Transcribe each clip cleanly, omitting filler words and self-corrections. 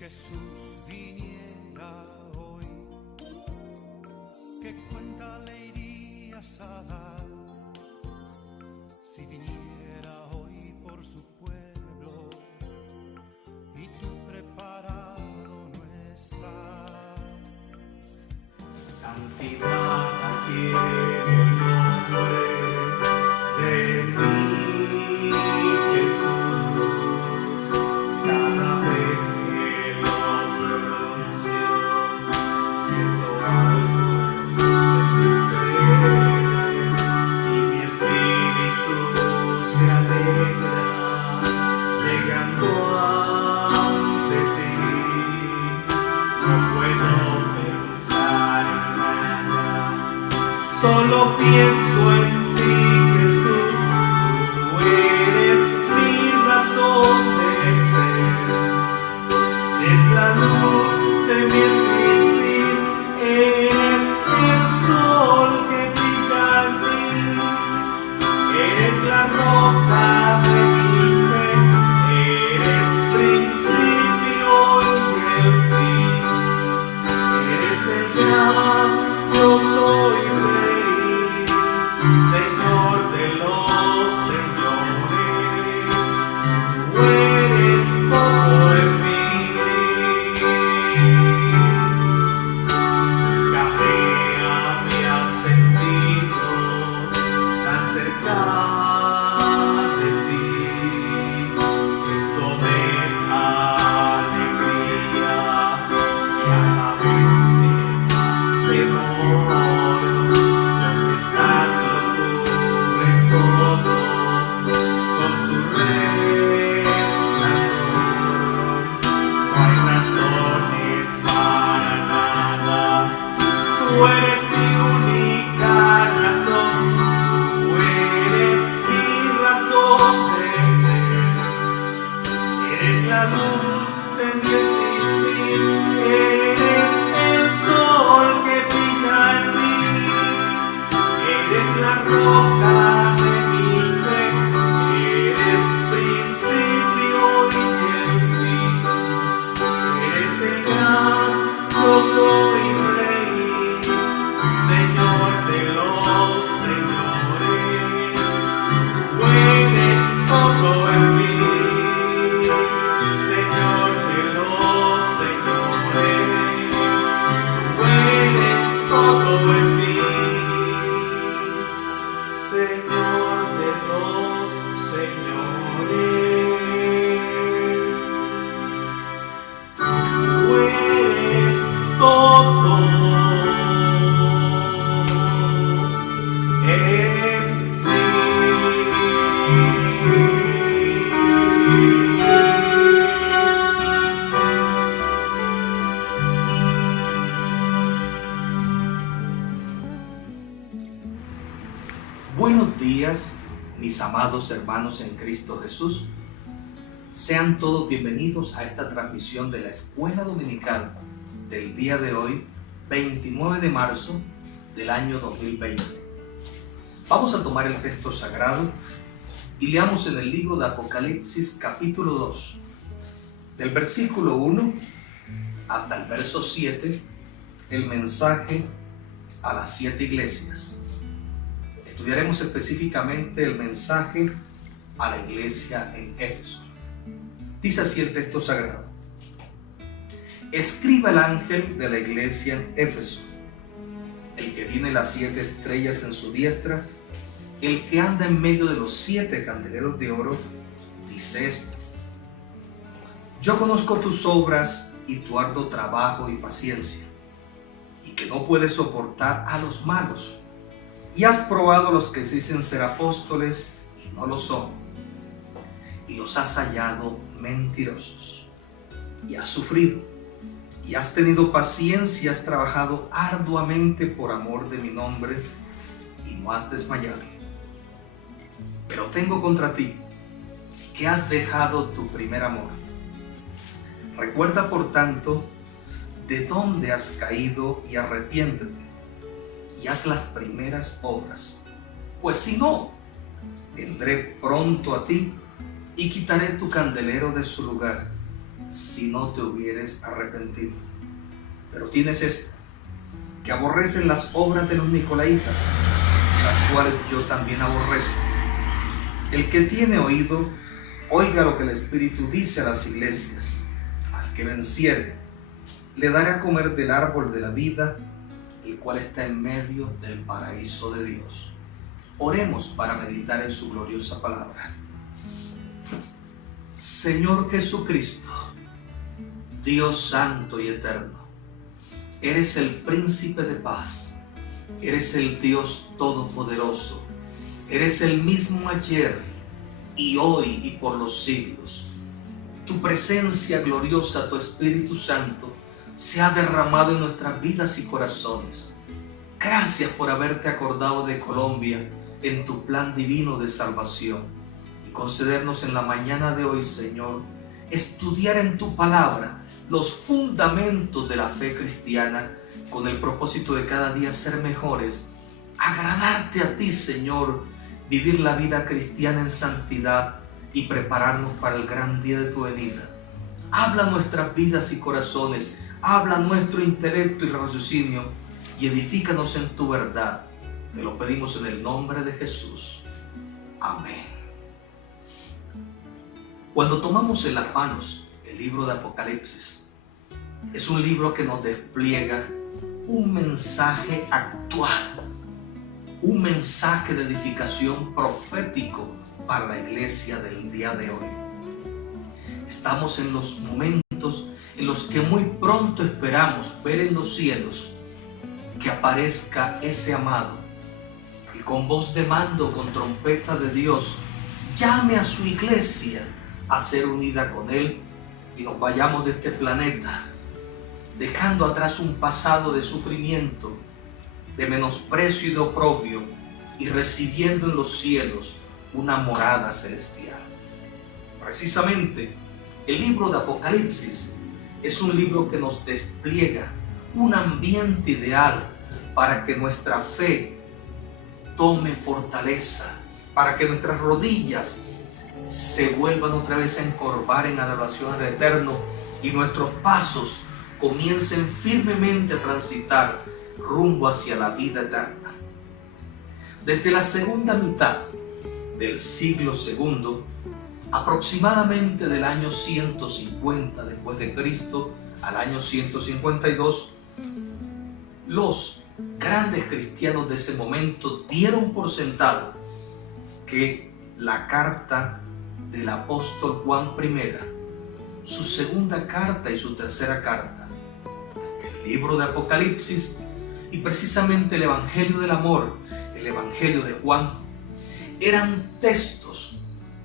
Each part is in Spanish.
Jesús viniera hoy, ¿qué cuenta le irías a dar? Si viniera hoy por su pueblo y tú preparado no estás. Santidad tiene el nombre de mi Jesús. Cada vez que lo pronuncio, siento algo en mi ser y mi espíritu se alegra llegando ante ti. No puedo pensar en nada, solo pienso en ti, Jesús. Tú eres mi razón de ser, eres la luz de mi existir, eres el sol que brilla en mí, eres la roca de mi fe, eres principio y el fin, eres el gran yo soy rey, Señor de los señores, tú eres todo en mí. Nunca me había sentido tan cerca de ti. Esto me da alegría y a la vez me da temor. Donde estás lo cubres todo con tu resplandor. No hay razones para nada. Tú eres mi única razón. Tú eres mi razón de ser. Eres la luz de mi existir. Eres el sol que brilla en mí. Eres la roca de mi fe. Eres principio y el fin. Eres el gran yo soy rey, Señor de los señores. Tú eres todo en mí, Señor de los señores. Tú eres todo en mí, Señor de los señores. Tú eres todo en mí. Buenos días, mis amados hermanos en Cristo Jesús. Sean todos bienvenidos a esta transmisión de la Escuela Dominical del día de hoy, 29 de marzo del año 2020. Vamos a tomar el texto sagrado y leamos en el libro de Apocalipsis capítulo 2, del versículo 1 hasta el verso 7, el mensaje a las 7 iglesias. Estudiaremos específicamente el mensaje a la iglesia en Éfeso. Dice así el texto sagrado: escriba el ángel de la iglesia en Éfeso, el que tiene las 7 estrellas en su diestra, el que anda en medio de los 7 candeleros de oro, dice esto: yo conozco tus obras y tu arduo trabajo y paciencia, y que no puedes soportar a los malos, y has probado a los que se dicen ser apóstoles y no lo son, y los has hallado mentirosos, y has sufrido, y has tenido paciencia, has trabajado arduamente por amor de mi nombre, y no has desmayado. Pero tengo contra ti que has dejado tu primer amor. Recuerda, por tanto, de dónde has caído y arrepiéntete, y haz las primeras obras. Pues si no, vendré pronto a ti y quitaré tu candelero de su lugar si no te hubieres arrepentido. Pero tienes esto, que aborrecen las obras de los nicolaítas, las cuales yo también aborrezco. El que tiene oído, oiga lo que el Espíritu dice a las iglesias. Al que venciere, le daré a comer del árbol de la vida, el cual está en medio del paraíso de Dios. Oremos para meditar en su gloriosa palabra. Señor Jesucristo, Dios santo y eterno, eres el príncipe de paz, eres el Dios todopoderoso, eres el mismo ayer y hoy y por los siglos. Tu presencia gloriosa, tu Espíritu Santo, se ha derramado en nuestras vidas y corazones. Gracias por haberte acordado de Colombia en tu plan divino de salvación y concedernos en la mañana de hoy, Señor, estudiar en tu palabra los fundamentos de la fe cristiana con el propósito de cada día ser mejores, agradarte a ti, Señor, vivir la vida cristiana en santidad y prepararnos para el gran día de tu venida. Habla nuestras vidas y corazones, habla nuestro intelecto y raciocinio y edifícanos en tu verdad. Te lo pedimos en el nombre de Jesús. Amén. Cuando tomamos en las manos el libro de Apocalipsis, es un libro que nos despliega un mensaje actual, un mensaje de edificación profético para la iglesia del día de hoy. Estamos en los momentos en los que muy pronto esperamos ver en los cielos que aparezca ese amado y con voz de mando, con trompeta de Dios, llame a su iglesia a ser unida con Él y nos vayamos de este planeta, dejando atrás un pasado de sufrimiento, de menosprecio y de oprobio, y recibiendo en los cielos una morada celestial. Precisamente, el libro de Apocalipsis es un libro que nos despliega un ambiente ideal para que nuestra fe tome fortaleza, para que nuestras rodillas se vuelvan otra vez a encorvar en adoración al Eterno y nuestros pasos comiencen firmemente a transitar rumbo hacia la vida eterna. Desde la segunda mitad del siglo segundo, aproximadamente del año 150 después de Cristo al año 152, los grandes cristianos de ese momento dieron por sentado que la carta del apóstol Juan I, su segunda carta y su tercera carta, el libro de Apocalipsis y precisamente el Evangelio del Amor, el Evangelio de Juan, eran textos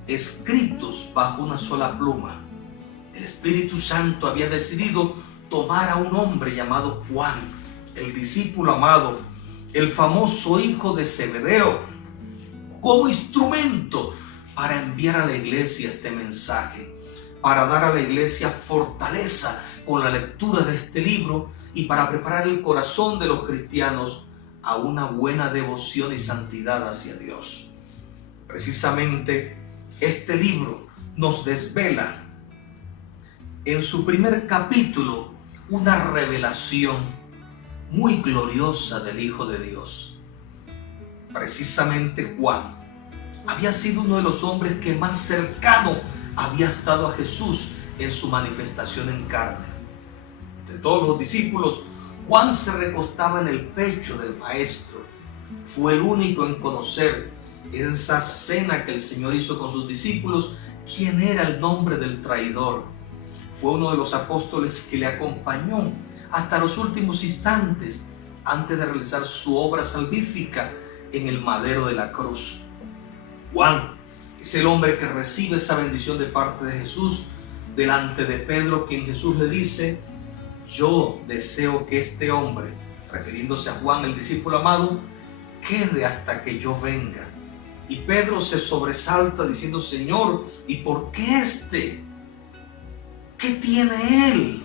escritos bajo una sola pluma. El Espíritu Santo había decidido tomar a un hombre llamado Juan, el discípulo amado, el famoso hijo de Zebedeo, como instrumento para enviar a la iglesia este mensaje, para dar a la iglesia fortaleza con la lectura de este libro y para preparar el corazón de los cristianos a una buena devoción y santidad hacia Dios. Precisamente este libro nos desvela en su primer capítulo una revelación muy gloriosa del Hijo de Dios. Precisamente Juan había sido uno de los hombres que más cercano había estado a Jesús en su manifestación en carne. De todos los discípulos, Juan se recostaba en el pecho del Maestro. Fue el único en conocer en esa cena que el Señor hizo con sus discípulos quién era el nombre del traidor. Fue uno de los apóstoles que le acompañó hasta los últimos instantes antes de realizar su obra salvífica en el madero de la cruz. Juan es el hombre que recibe esa bendición de parte de Jesús delante de Pedro, quien Jesús le dice: yo deseo que este hombre, refiriéndose a Juan, el discípulo amado, quede hasta que yo venga. Y Pedro se sobresalta diciendo: Señor, ¿y por qué este? ¿Qué tiene él?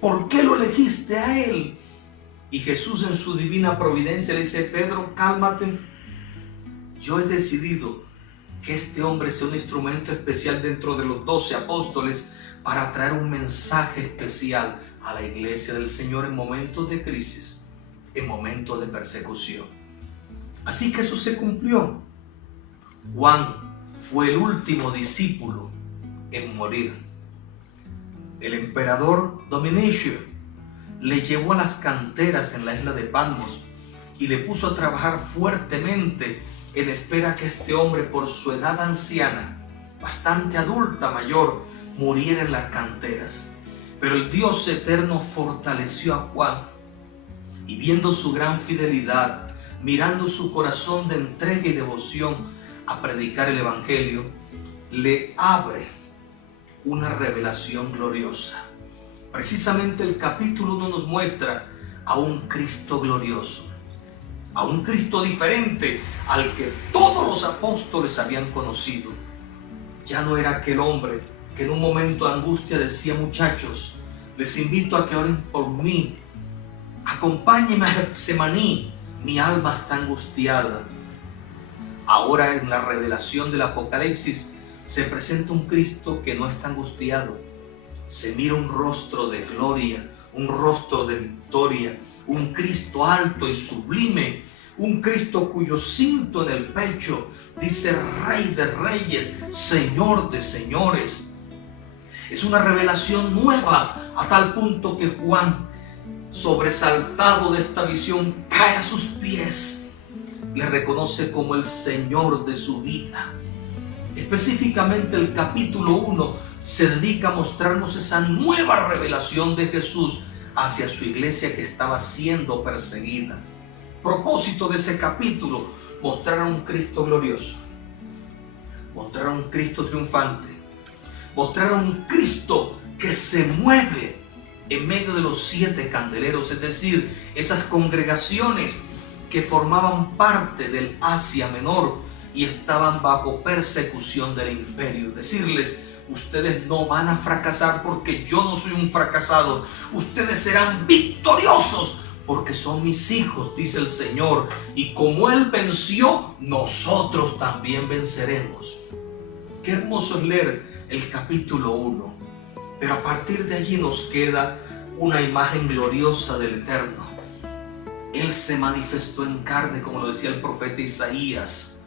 ¿Por qué lo elegiste a él? Y Jesús en su divina providencia le dice: Pedro, cálmate. Yo he decidido que este hombre sea un instrumento especial dentro de los 12 apóstoles para traer un mensaje especial a la iglesia del Señor en momentos de crisis, en momentos de persecución. Así que eso se cumplió. Juan fue el último discípulo en morir. El emperador Domination le llevó a las canteras en la isla de Patmos y le puso a trabajar fuertemente en espera que este hombre, por su edad anciana, bastante adulta, mayor, muriera en las canteras. Pero el Dios eterno fortaleció a Juan y, viendo su gran fidelidad, mirando su corazón de entrega y devoción a predicar el evangelio, le abre una revelación gloriosa. Precisamente el capítulo 1 nos muestra a un Cristo glorioso, a un Cristo diferente al que todos los apóstoles habían conocido. Ya no era aquel hombre que en un momento de angustia decía: muchachos, les invito a que oren por mí, acompáñenme a Getsemaní, mi alma está angustiada. Ahora, en la revelación del Apocalipsis, se presenta un Cristo que no está angustiado. Se mira un rostro de gloria, un rostro de victoria, un Cristo alto y sublime, un Cristo cuyo cinto en el pecho dice Rey de Reyes, Señor de Señores. Es una revelación nueva, a tal punto que Juan, sobresaltado de esta visión, cae a sus pies. Le reconoce como el Señor de su vida. Específicamente el capítulo 1 se dedica a mostrarnos esa nueva revelación de Jesús hacia su iglesia que estaba siendo perseguida. Propósito de ese capítulo: mostrar a un Cristo glorioso, mostrar a un Cristo triunfante, mostrar a un Cristo que se mueve en medio de los 7 candeleros, es decir, esas congregaciones que formaban parte del Asia Menor y estaban bajo persecución del imperio. Decirles: ustedes no van a fracasar porque yo no soy un fracasado. Ustedes serán victoriosos porque son mis hijos, dice el Señor. Y como Él venció, nosotros también venceremos. Qué hermoso es leer el capítulo 1. Pero a partir de allí nos queda una imagen gloriosa del Eterno. Él se manifestó en carne, como lo decía el profeta Isaías.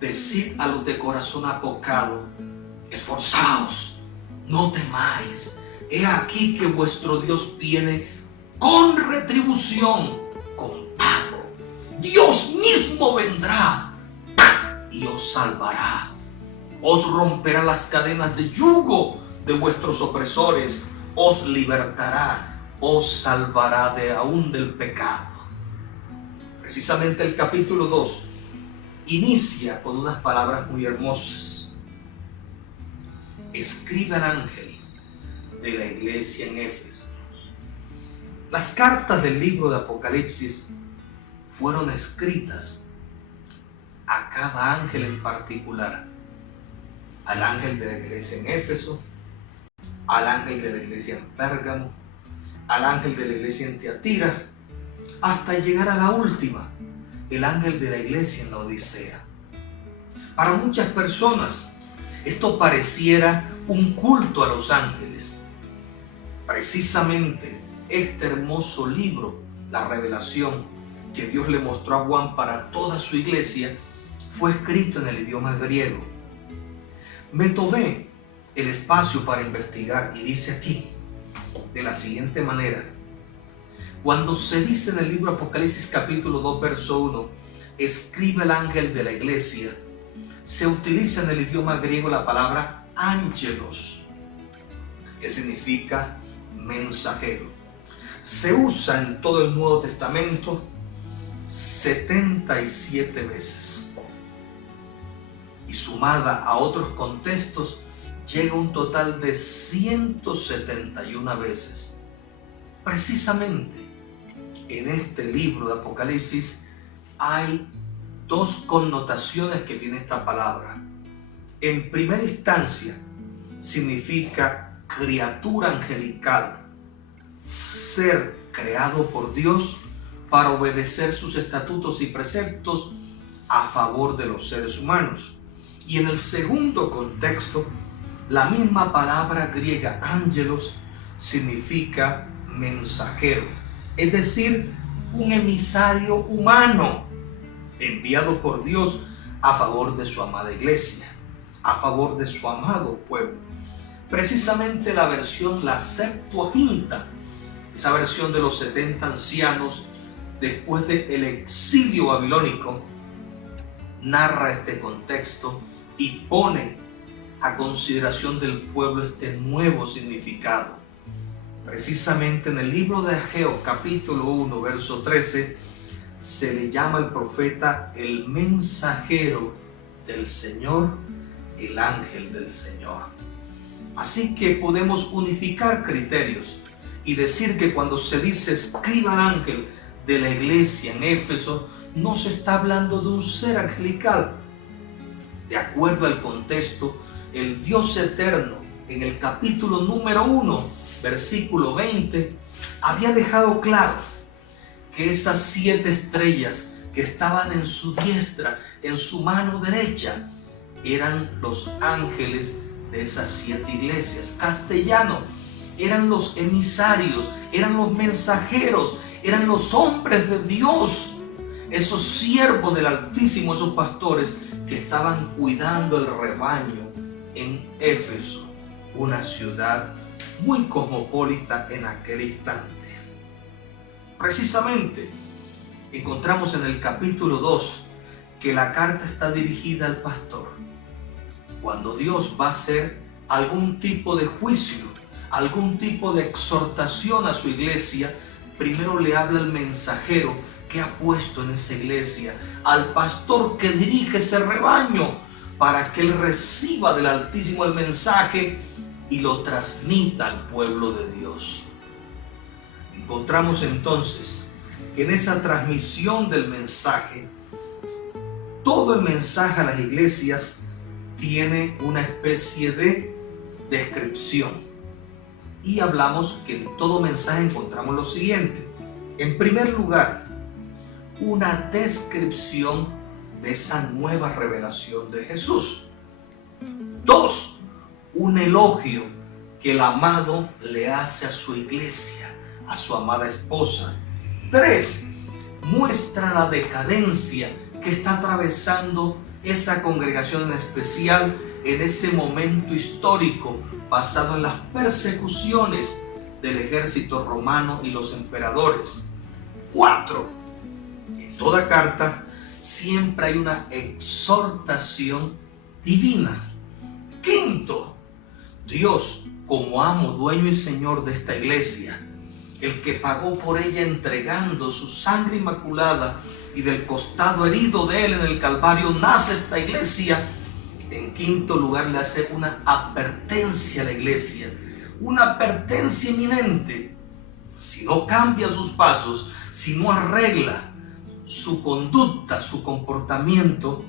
Decid a los de corazón apocado: esforzaos, no temáis. He aquí que vuestro Dios viene con retribución, con pago. Dios mismo vendrá y os salvará. Os romperá las cadenas de yugo de vuestros opresores, os libertará, os salvará de aún del pecado. Precisamente el capítulo 2 inicia con unas palabras muy hermosas. Escribe al ángel de la iglesia en Éfeso. Las cartas del libro de Apocalipsis fueron escritas a cada ángel en particular. Al ángel de la iglesia en Éfeso, al ángel de la iglesia en Pérgamo, al ángel de la iglesia en Tiatira, hasta llegar a la última, el ángel de la iglesia en la Odisea. Para muchas personas esto pareciera un culto a los ángeles. Precisamente este hermoso libro, la revelación que Dios le mostró a Juan para toda su iglesia, fue escrito en el idioma griego. Me tomé el espacio para investigar y dice aquí de la siguiente manera: cuando se dice en el libro Apocalipsis capítulo 2 verso 1, escribe el ángel de la iglesia, se utiliza en el idioma griego la palabra ángelos, que significa mensajero. Se usa en todo el Nuevo Testamento 77 veces. Y sumada a otros contextos, llega a un total de 171 veces. Precisamente en este libro de Apocalipsis hay 2 connotaciones que tiene esta palabra. En primera instancia, significa criatura angelical, ser creado por Dios para obedecer sus estatutos y preceptos a favor de los seres humanos. Y en el segundo contexto, La misma palabra griega ángelos significa mensajero, es decir, un emisario humano enviado por Dios a favor de su amada iglesia, a favor de su amado pueblo. Precisamente la versión, la Septuaginta, esa versión de los 70 ancianos después del exilio babilónico, narra este contexto y pone a consideración del pueblo este nuevo significado. Precisamente en el libro de Ageo, capítulo 1, verso 13, se le llama al profeta el mensajero del Señor, el ángel del Señor. Así que podemos unificar criterios y decir que cuando se dice escriba al ángel de la iglesia en Éfeso, no se está hablando de un ser angelical. De acuerdo al contexto, el Dios eterno en el capítulo número 1, versículo 20, había dejado claro que esas 7 estrellas que estaban en su diestra, en su mano derecha, eran los ángeles de esas 7 iglesias. Castellano, eran los emisarios, eran los mensajeros, eran los hombres de Dios, esos siervos del Altísimo, esos pastores que estaban cuidando el rebaño en Éfeso, una ciudad muy cosmopolita en aquel instante. Precisamente encontramos en el capítulo 2 que la carta está dirigida al pastor. Cuando Dios va a hacer algún tipo de juicio, algún tipo de exhortación a su iglesia, primero le habla al mensajero que ha puesto en esa iglesia, al pastor que dirige ese rebaño, para que él reciba del Altísimo el mensaje y lo transmita al pueblo de Dios. Encontramos entonces que en esa transmisión del mensaje, todo el mensaje a las iglesias tiene una especie de descripción. Y hablamos que en todo mensaje encontramos lo siguiente. En primer lugar, una descripción de esa nueva revelación de Jesús. 2, un elogio que el amado le hace a su iglesia, a su amada esposa. 3, muestra la decadencia que está atravesando esa congregación en especial en ese momento histórico basado en las persecuciones del ejército romano y los emperadores. 4, en toda carta siempre hay una exhortación divina. 5, Dios como amo, dueño y señor de esta iglesia, el que pagó por ella entregando su sangre inmaculada y del costado herido de él en el Calvario nace esta iglesia. En 5 lugar le hace una advertencia a la iglesia, una advertencia inminente. Si no cambia sus pasos, si no arregla su conducta, su comportamiento,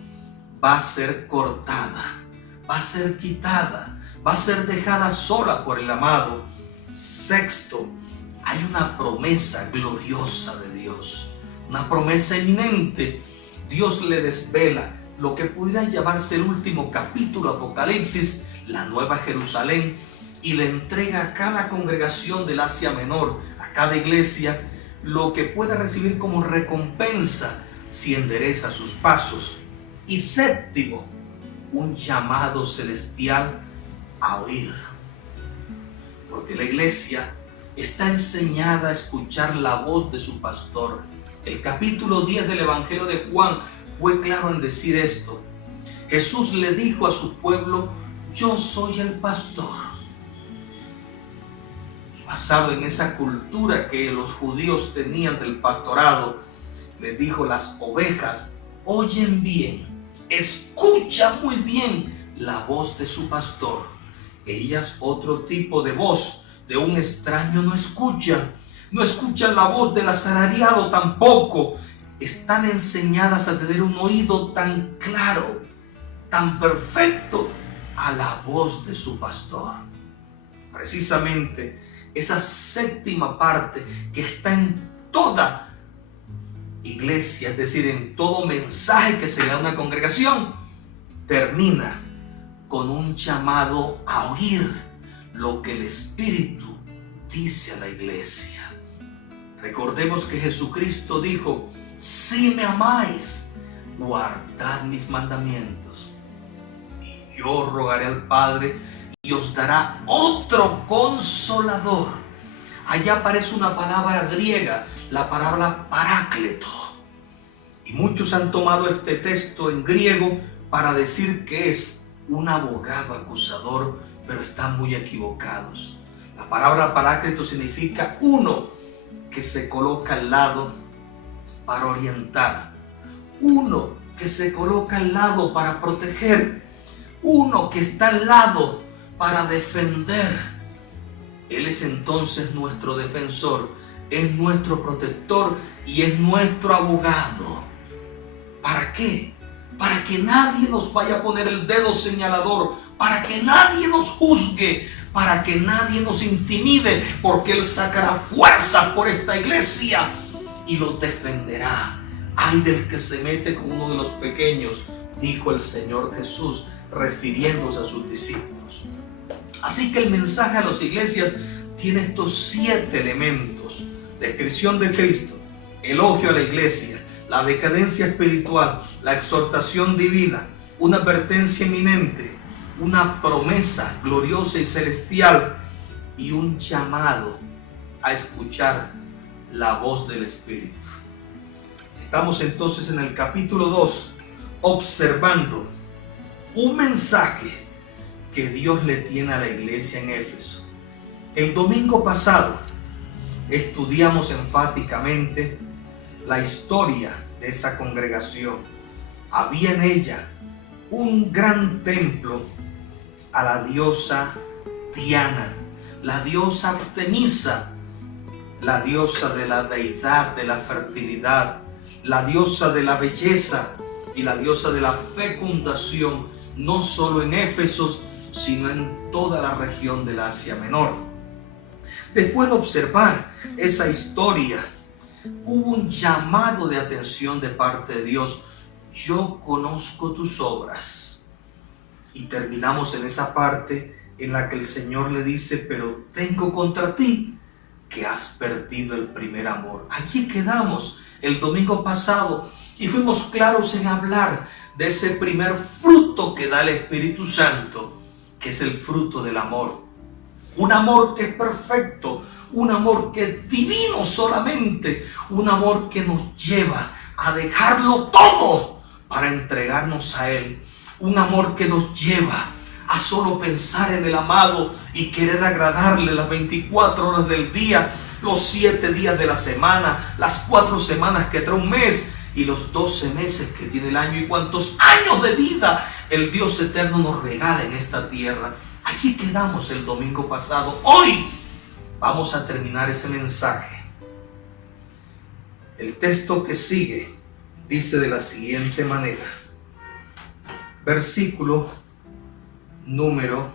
va a ser cortada, va a ser quitada, va a ser dejada sola por el amado. 6, hay una promesa gloriosa de Dios, una promesa eminente. Dios le desvela lo que pudiera llamarse el último capítulo Apocalipsis, la Nueva Jerusalén, y le entrega a cada congregación del Asia Menor, a cada iglesia, lo que pueda recibir como recompensa si endereza sus pasos. Y 7, un llamado celestial a oír, porque la iglesia está enseñada a escuchar la voz de su pastor. El capítulo 10 del Evangelio de Juan fue claro en decir esto. Jesús le dijo a su pueblo: yo soy el pastor. Y basado en esa cultura que los judíos tenían del pastorado, les dijo: las ovejas oyen bien, escuchan muy bien la voz de su pastor. Ellas otro tipo de voz de un extraño no escuchan la voz del asalariado tampoco. Están enseñadas a tener un oído tan claro, tan perfecto a la voz de su pastor. Precisamente esa 7ª parte que está en toda iglesia, es decir, en todo mensaje que se le da a una congregación, termina con un llamado a oír lo que el Espíritu dice a la iglesia. Recordemos que Jesucristo dijo: si me amáis, guardad mis mandamientos. Y yo rogaré al Padre y os dará otro consolador. Allá aparece una palabra griega, la palabra parácleto. Y muchos han tomado este texto en griego para decir que es un abogado acusador, pero están muy equivocados. La palabra parácleto significa uno que se coloca al lado para orientar, uno que se coloca al lado para proteger, uno que está al lado para defender. Él es entonces nuestro defensor, es nuestro protector y es nuestro abogado. ¿Para qué? Para que nadie nos vaya a poner el dedo señalador, para que nadie nos juzgue, para que nadie nos intimide, porque Él sacará fuerza por esta iglesia y los defenderá. Ay del que se mete con uno de los pequeños, dijo el Señor Jesús, refiriéndose a sus discípulos. Así que el mensaje a las iglesias tiene estos 7 elementos: descripción de Cristo, elogio a la iglesia, la decadencia espiritual, la exhortación divina, una advertencia inminente, una promesa gloriosa y celestial y un llamado a escuchar la voz del Espíritu. Estamos entonces en el capítulo 2 observando un mensaje que Dios le tiene a la iglesia en Éfeso. El domingo pasado estudiamos enfáticamente la historia de esa congregación. Había en ella un gran templo a la diosa Diana, la diosa Artemisa, la diosa de la deidad, de la fertilidad, la diosa de la belleza y la diosa de la fecundación, no solo en Éfeso, sino en toda la región del Asia Menor. Después de observar esa historia, hubo un llamado de atención de parte de Dios. Yo conozco tus obras. Y terminamos en esa parte en la que el Señor le dice: pero tengo contra ti que has perdido el primer amor. Allí quedamos el domingo pasado y fuimos claros en hablar de ese primer fruto que da el Espíritu Santo, que es el fruto del amor. Un amor que es perfecto, un amor que es divino solamente, un amor que nos lleva a dejarlo todo para entregarnos a Él. Un amor que nos lleva a solo pensar en el amado y querer agradarle las 24 horas del día, los 7 días de la semana, las 4 semanas que trae un mes y los 12 meses que tiene el año, y cuántos años de vida el Dios eterno nos regala en esta tierra. Allí quedamos el domingo pasado. Hoy vamos a terminar ese mensaje. El texto que sigue dice de la siguiente manera. Versículo número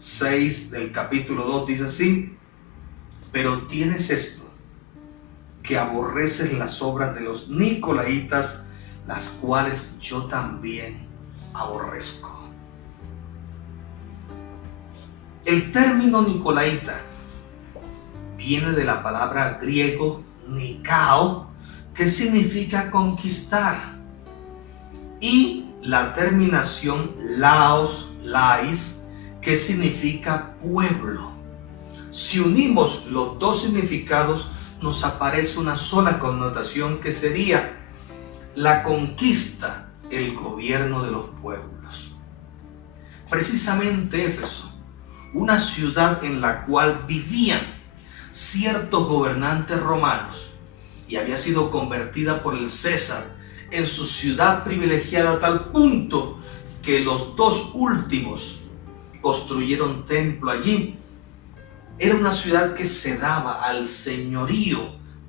6 del capítulo 2 dice así: pero tienes esto, que aborreces las obras de los nicolaitas, las cuales yo también aborrezco. El término nicolaita viene de la palabra griego nikao, que significa conquistar, y la terminación laos, lais, que significa pueblo. Si unimos los dos significados, nos aparece una sola connotación, que sería la conquista, el gobierno de los pueblos. Precisamente Éfeso, una ciudad en la cual vivían ciertos gobernantes romanos y había sido convertida por el César en su ciudad privilegiada a tal punto que los 2 últimos construyeron templo allí. Era una ciudad que se daba al señorío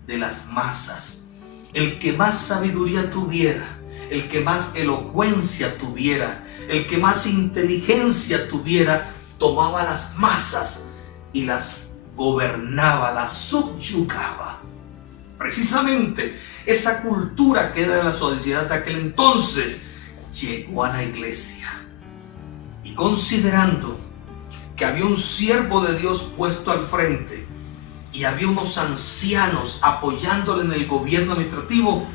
de las masas. El que más sabiduría tuviera, el que más elocuencia tuviera, el que más inteligencia tuviera, tomaba las masas y las gobernaba, las subyugaba. Precisamente esa cultura que era de la sociedad de aquel entonces llegó a la iglesia. Y considerando que había un siervo de Dios puesto al frente y había unos ancianos apoyándole en el gobierno administrativo,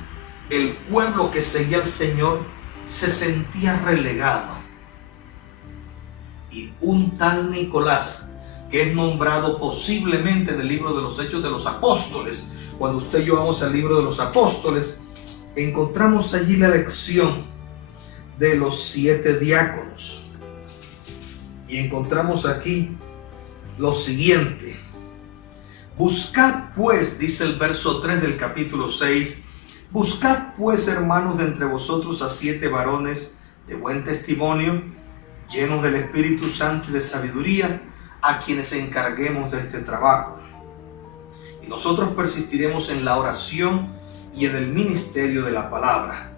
el pueblo que seguía al Señor se sentía relegado. Y un tal Nicolás, que es nombrado posiblemente en el libro de los Hechos de los Apóstoles, cuando usted y yo vamos al libro de los Apóstoles, encontramos allí la lección de los 7 diáconos. Y encontramos aquí lo siguiente: buscad pues, dice el verso 3 del capítulo 6, buscad pues, hermanos, de entre vosotros a 7 varones de buen testimonio, llenos del Espíritu Santo y de sabiduría, a quienes encarguemos de este trabajo. Y nosotros persistiremos en la oración y en el ministerio de la palabra.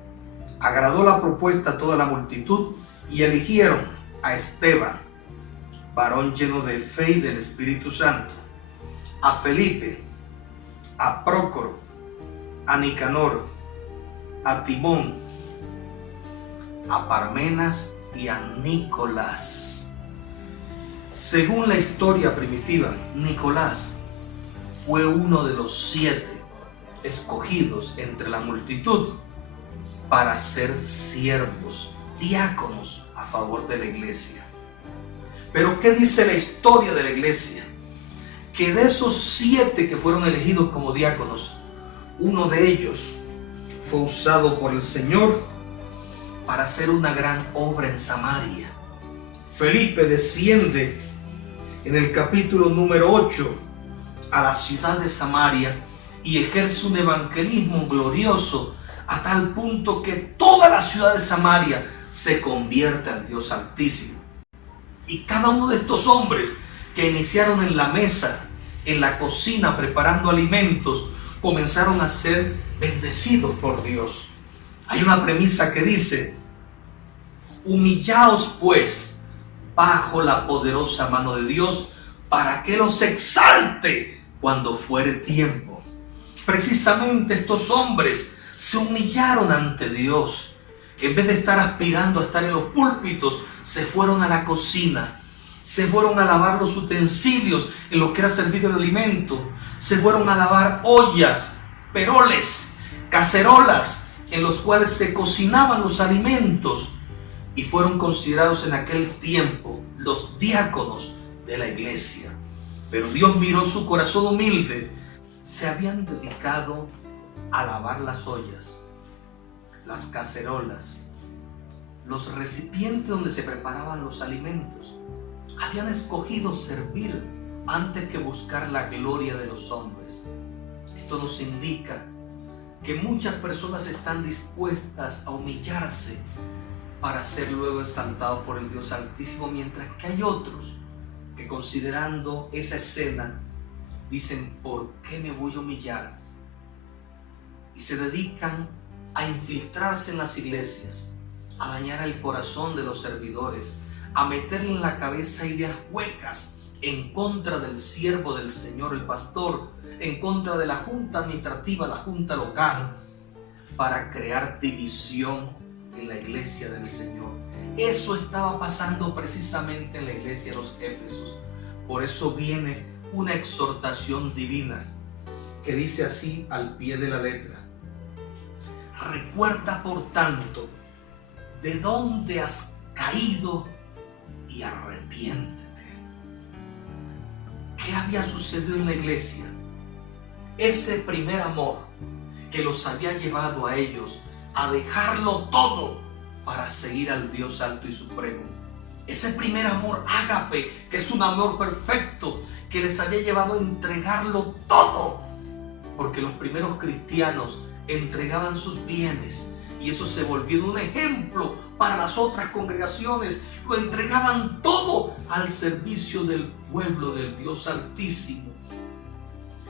Agradó la propuesta a toda la multitud y eligieron a Esteban, varón lleno de fe y del Espíritu Santo, a Felipe, a Prócoro, a Nicanor, a Timón, a Parmenas y a Nicolás. Según la historia primitiva, Nicolás fue uno de los 7 escogidos entre la multitud para ser siervos, diáconos a favor de la iglesia. Pero ¿qué dice la historia de la iglesia? Que de esos 7 que fueron elegidos como diáconos, uno de ellos fue usado por el Señor para hacer una gran obra en Samaria. Felipe desciende en el capítulo número 8 a la ciudad de Samaria y ejerce un evangelismo glorioso a tal punto que toda la ciudad de Samaria se convierte al Dios Altísimo. Y cada uno de estos hombres que iniciaron en la mesa, en la cocina, preparando alimentos, comenzaron a ser bendecidos por Dios. Hay una premisa que dice: humillaos pues bajo la poderosa mano de Dios, para que los exalte cuando fuere tiempo. Precisamente estos hombres se humillaron ante Dios. En vez de estar aspirando a estar en los púlpitos, se fueron a la cocina, se fueron a lavar los utensilios en los que era servido el alimento, se fueron a lavar ollas, peroles, cacerolas en los cuales se cocinaban los alimentos, y fueron considerados en aquel tiempo los diáconos de la iglesia. Pero Dios miró su corazón humilde. Se habían dedicado a lavar las ollas, las cacerolas, los recipientes donde se preparaban los alimentos. Habían escogido servir antes que buscar la gloria de los hombres. Esto nos indica que muchas personas están dispuestas a humillarse para ser luego exaltados por el Dios Altísimo, mientras que hay otros que, considerando esa escena, dicen: ¿por qué me voy a humillar? Y se dedican a infiltrarse en las iglesias, a dañar el corazón de los servidores, a meterle en la cabeza ideas huecas en contra del siervo del Señor, el pastor, en contra de la junta administrativa, la junta local, para crear división en la iglesia del Señor. Eso estaba pasando precisamente en la iglesia de los Éfesos. Por eso viene una exhortación divina que dice así al pie de la letra: recuerda por tanto de dónde has caído y arrepiéntete. ¿Qué había sucedido en la iglesia? Ese primer amor que los había llevado a ellos a dejarlo todo para seguir al Dios alto y supremo. Ese primer amor ágape, que es un amor perfecto, que les había llevado a entregarlo todo. Porque los primeros cristianos entregaban sus bienes y eso se volvió un ejemplo para las otras congregaciones. Lo entregaban todo al servicio del pueblo del Dios Altísimo.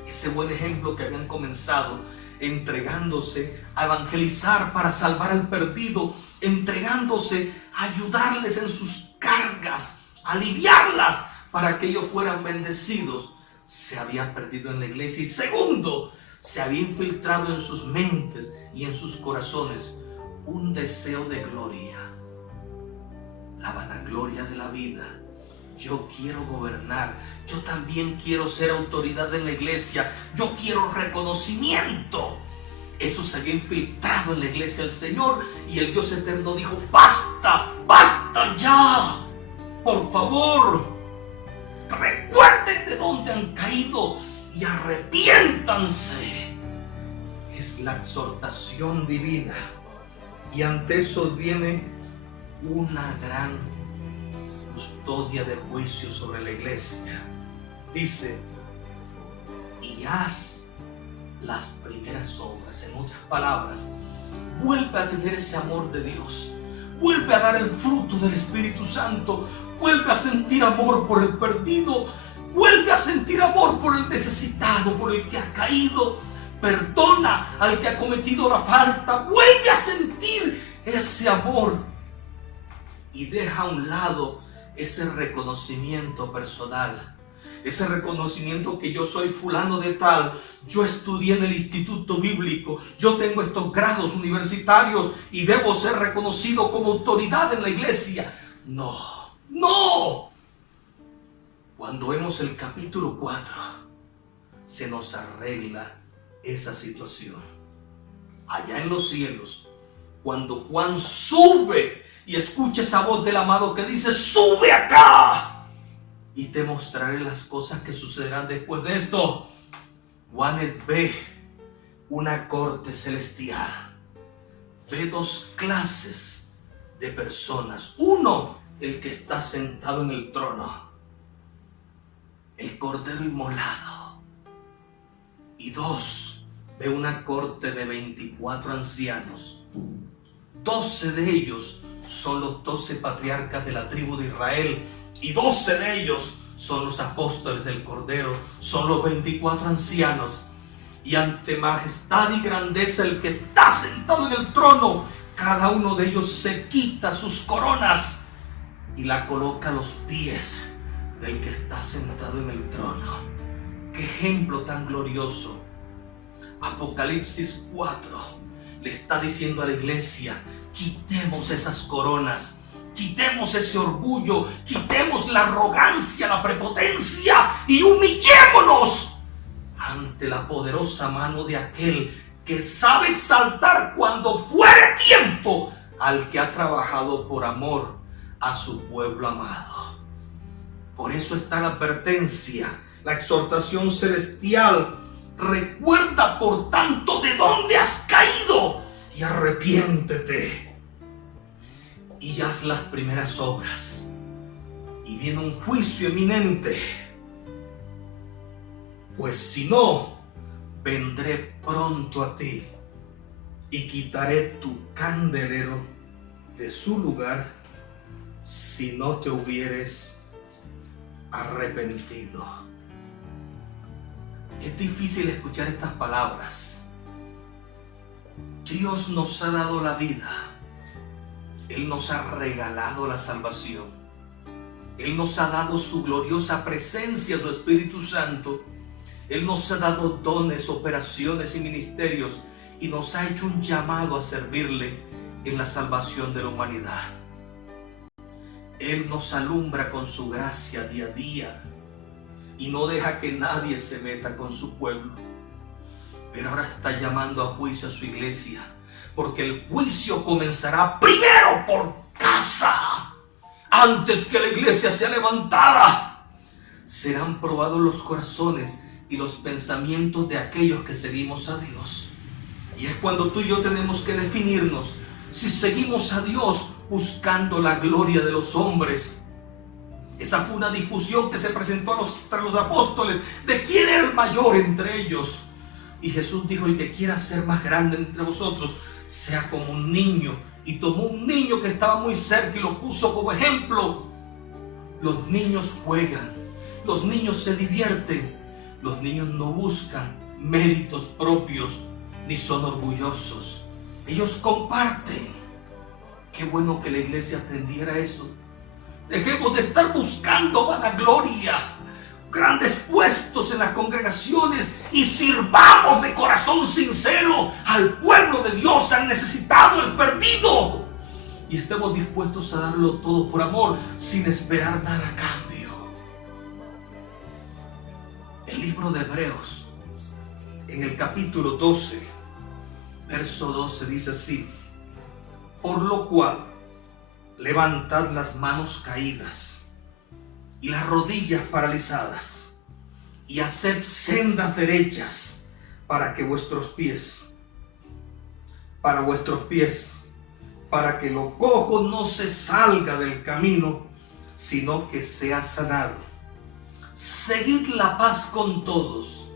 Ese buen ejemplo que habían comenzado entregándose a evangelizar para salvar al perdido, entregándose a ayudarles en sus cargas, a aliviarlas para que ellos fueran bendecidos, se había perdido en la iglesia. Y segundo, se había infiltrado en sus mentes y en sus corazones un deseo de gloria. la vanagloria de la vida. Yo quiero gobernar, yo también quiero ser autoridad en la iglesia, yo quiero reconocimiento. Eso se había infiltrado en la iglesia del Señor y el Dios eterno dijo: basta, basta ya, por favor, recuerden de dónde han caído y arrepiéntanse. Es la exhortación divina, y ante eso viene una gran custodia de juicio sobre la iglesia. Dice: y haz las primeras obras. En otras palabras, vuelve a tener ese amor de Dios, vuelve a dar el fruto del Espíritu Santo, vuelve a sentir amor por el perdido, vuelve a sentir amor por el necesitado, por el que ha caído, perdona al que ha cometido la falta, vuelve a sentir ese amor y deja a un lado ese reconocimiento personal. Ese reconocimiento que yo soy fulano de tal, yo estudié en el instituto bíblico, yo tengo estos grados universitarios y debo ser reconocido como autoridad en la iglesia. No, no. Cuando vemos el capítulo 4, se nos arregla esa situación. Allá en los cielos, cuando Juan sube y escucha esa voz del amado que dice: sube acá y te mostraré las cosas que sucederán después de esto. Juan ve una corte celestial, ve dos clases de personas. Uno, el que está sentado en el trono, el cordero inmolado. Y dos, ve una corte de 24 ancianos. 12 de ellos son los 12 patriarcas de la tribu de Israel, y 12 de ellos son los apóstoles del Cordero, son los 24 ancianos. Y ante majestad y grandeza el que está sentado en el trono, cada uno de ellos se quita sus coronas y la coloca a los pies del que está sentado en el trono. ¡Qué ejemplo tan glorioso! Apocalipsis 4 le está diciendo a la iglesia: quitemos esas coronas, quitemos ese orgullo, quitemos la arrogancia, la prepotencia y humillémonos ante la poderosa mano de aquel que sabe exaltar cuando fuere tiempo al que ha trabajado por amor a su pueblo amado. Por eso está la advertencia, la exhortación celestial: recuerda por tanto de dónde has caído y arrepiéntete y haz las primeras obras. Y viene un juicio eminente, pues si no, vendré pronto a ti y quitaré tu candelero de su lugar si no te hubieres arrepentido. Es difícil escuchar estas palabras. Dios nos ha dado la vida. Él nos ha regalado la salvación. Él nos ha dado su gloriosa presencia, su Espíritu Santo. Él nos ha dado dones, operaciones y ministerios, y nos ha hecho un llamado a servirle en la salvación de la humanidad. Él nos alumbra con su gracia día a día y no deja que nadie se meta con su pueblo. Pero ahora está llamando a juicio a su iglesia, porque el juicio comenzará primero por casa, antes que la iglesia sea levantada. Serán probados los corazones y los pensamientos de aquellos que seguimos a Dios. Y es cuando tú y yo tenemos que definirnos si seguimos a Dios buscando la gloria de los hombres. Esa fue una discusión que se presentó entre los apóstoles de quién era el mayor entre ellos. Y Jesús dijo: el que quiera ser más grande entre vosotros, sea como un niño. Y tomó un niño que estaba muy cerca y lo puso como ejemplo. Los niños juegan, los niños se divierten, los niños no buscan méritos propios ni son orgullosos. Ellos comparten. Qué bueno que la iglesia aprendiera eso. Dejemos de estar buscando vanagloria, grandes puestos en las congregaciones, y sirvamos de corazón sincero al pueblo de Dios, al necesitado, al perdido. y estemos dispuestos a darlo todo por amor, sin esperar nada a cambio. El libro de Hebreos, en el capítulo 12, verso 12, dice así: por lo cual, levantad las manos caídas y las rodillas paralizadas, y haced sendas derechas para vuestros pies, para que lo cojo no se salga del camino, sino que sea sanado. Seguid la paz con todos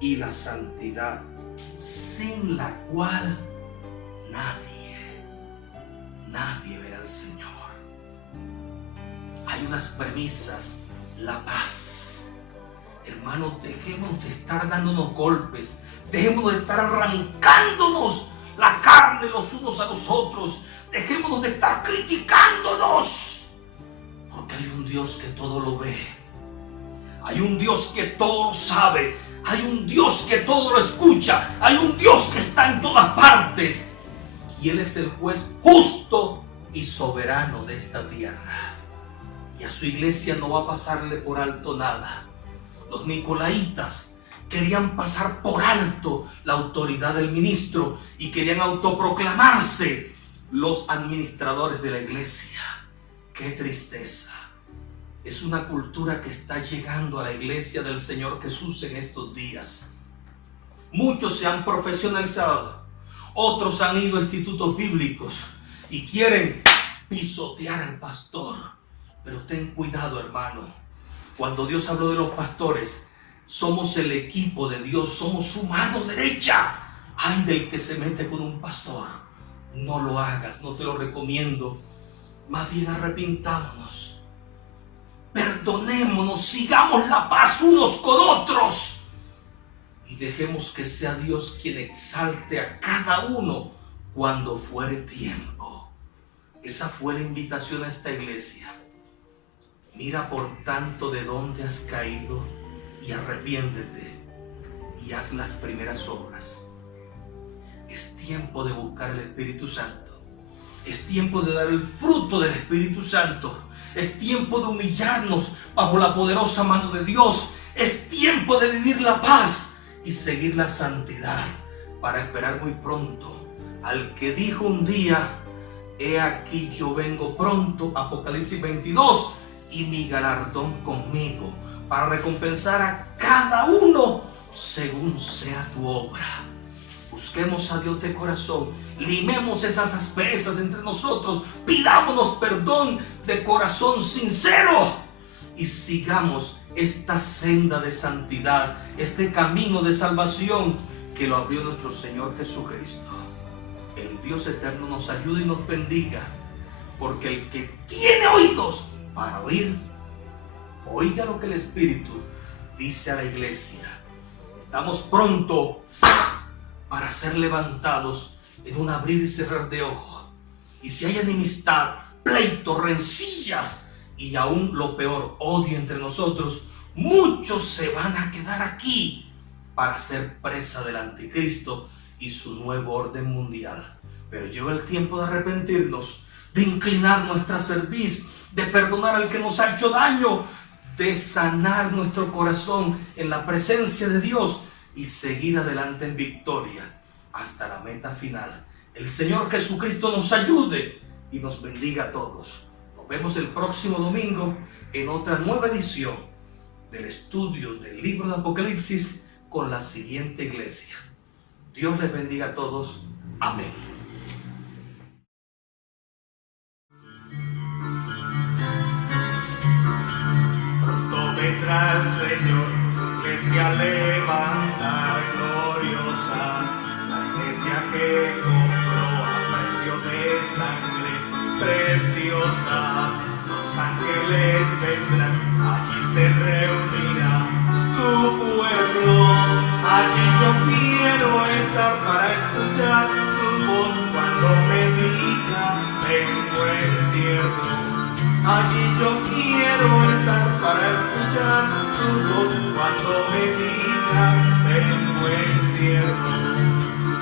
y la santidad, sin la cual nadie verá al Señor. Hay unas premisas: la paz. Hermanos, dejemos de estar dándonos golpes, dejemos de estar arrancándonos la carne los unos a los otros, dejémonos de estar criticándonos, porque hay un Dios que todo lo ve, hay un Dios que todo lo sabe, hay un Dios que todo lo escucha, hay un Dios que está en todas partes, y Él es el juez justo y soberano de esta tierra, y a su iglesia no va a pasarle por alto nada. Los nicolaitas querían pasar por alto la autoridad del ministro y querían autoproclamarse los administradores de la iglesia. ¡Qué tristeza! Es una cultura que está llegando a la iglesia del Señor Jesús en estos días. Muchos se han profesionalizado, otros han ido a institutos bíblicos y quieren pisotear al pastor. Pero ten cuidado, hermano. Cuando Dios habló de los pastores, somos el equipo de Dios, somos su mano derecha. Ay del que se mete con un pastor. No lo hagas, no te lo recomiendo. Más bien arrepintámonos, perdonémonos, sigamos la paz unos con otros y dejemos que sea Dios quien exalte a cada uno cuando fuere tiempo. Esa fue la invitación a esta iglesia. Mira por tanto de dónde has caído y arrepiéntete y haz las primeras obras. Es tiempo de buscar el Espíritu Santo. Es tiempo de dar el fruto del Espíritu Santo. Es tiempo de humillarnos bajo la poderosa mano de Dios. Es tiempo de vivir la paz y seguir la santidad para esperar muy pronto al que dijo un día: he aquí yo vengo pronto, Apocalipsis 22, y mi galardón conmigo, para recompensar a cada uno según sea tu obra. Busquemos a Dios de corazón, limemos esas asperezas entre nosotros, pidámonos perdón de corazón sincero y sigamos esta senda de santidad, este camino de salvación que lo abrió nuestro Señor Jesucristo. El Dios eterno nos ayude y nos bendiga, porque el que tiene oídos para oír, oiga lo que el Espíritu dice a la iglesia. Estamos pronto para ser levantados en un abrir y cerrar de ojos. Y si hay enemistad, pleito, rencillas y aún lo peor, odio entre nosotros, muchos se van a quedar aquí para ser presa del anticristo y su nuevo orden mundial. Pero llegó el tiempo de arrepentirnos, de inclinar nuestra cerviz, de perdonar al que nos ha hecho daño, de sanar nuestro corazón en la presencia de Dios y seguir adelante en victoria hasta la meta final. El Señor Jesucristo nos ayude y nos bendiga a todos. Nos vemos el próximo domingo en otra nueva edición del estudio del libro de Apocalipsis con la siguiente iglesia. Dios les bendiga a todos. Amén. Vendrá el Señor, su iglesia levantar gloriosa, la iglesia que compró a precio de sangre preciosa. Los ángeles vendrán, allí se reunirá su pueblo. Allí yo quiero estar para escuchar su voz cuando me diga: ven, buen siervo. Allí yo quiero estar para escuchar su voz cuando me diga: ven, buen siervo.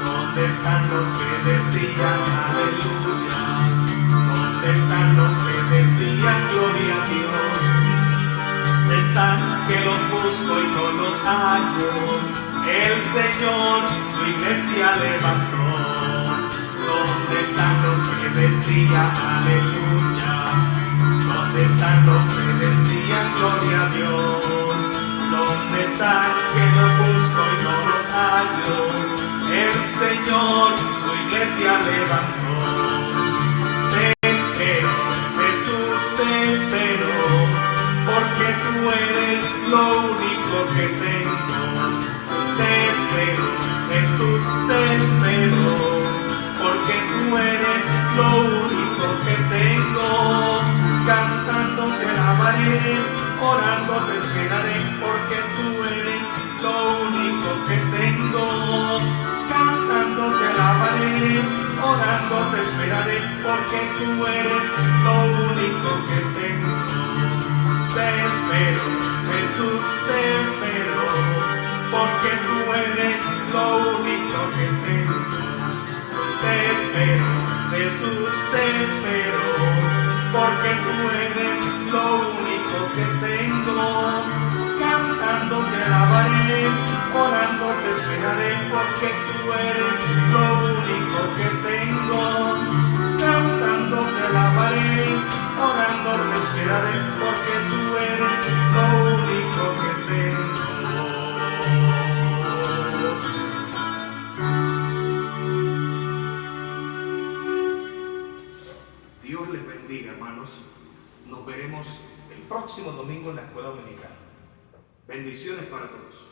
¿Dónde están los que decían aleluya? levantó. ¿Dónde están los que decían aleluya? ¿Dónde están los que decían gloria a Dios? ¿Dónde están que los busco y no los hallo? El Señor su iglesia levantó. Te espero, Jesús, te espero, porque tú eres lo único que tengo. Te espero, Jesús, te espero, porque tú eres lo único que tengo. Cantando te alabaré, orando te esperaré, porque tú eres lo único que tengo. Cantando te alabaré, orando te esperaré, porque tú eres lo único que tengo. Te espero, Jesús, te espero, porque tú eres lo único que tengo. Te espero, Jesús, te espero, porque tú eres lo único que tengo. Cantando te alabaré, orando te esperaré, porque tú eres lo único que tengo. Cantando te alabaré, orando te esperaré, porque tú eres lo único que tengo. Dios les bendiga, hermanos. Nos veremos el próximo domingo en la escuela dominicana. Bendiciones para todos.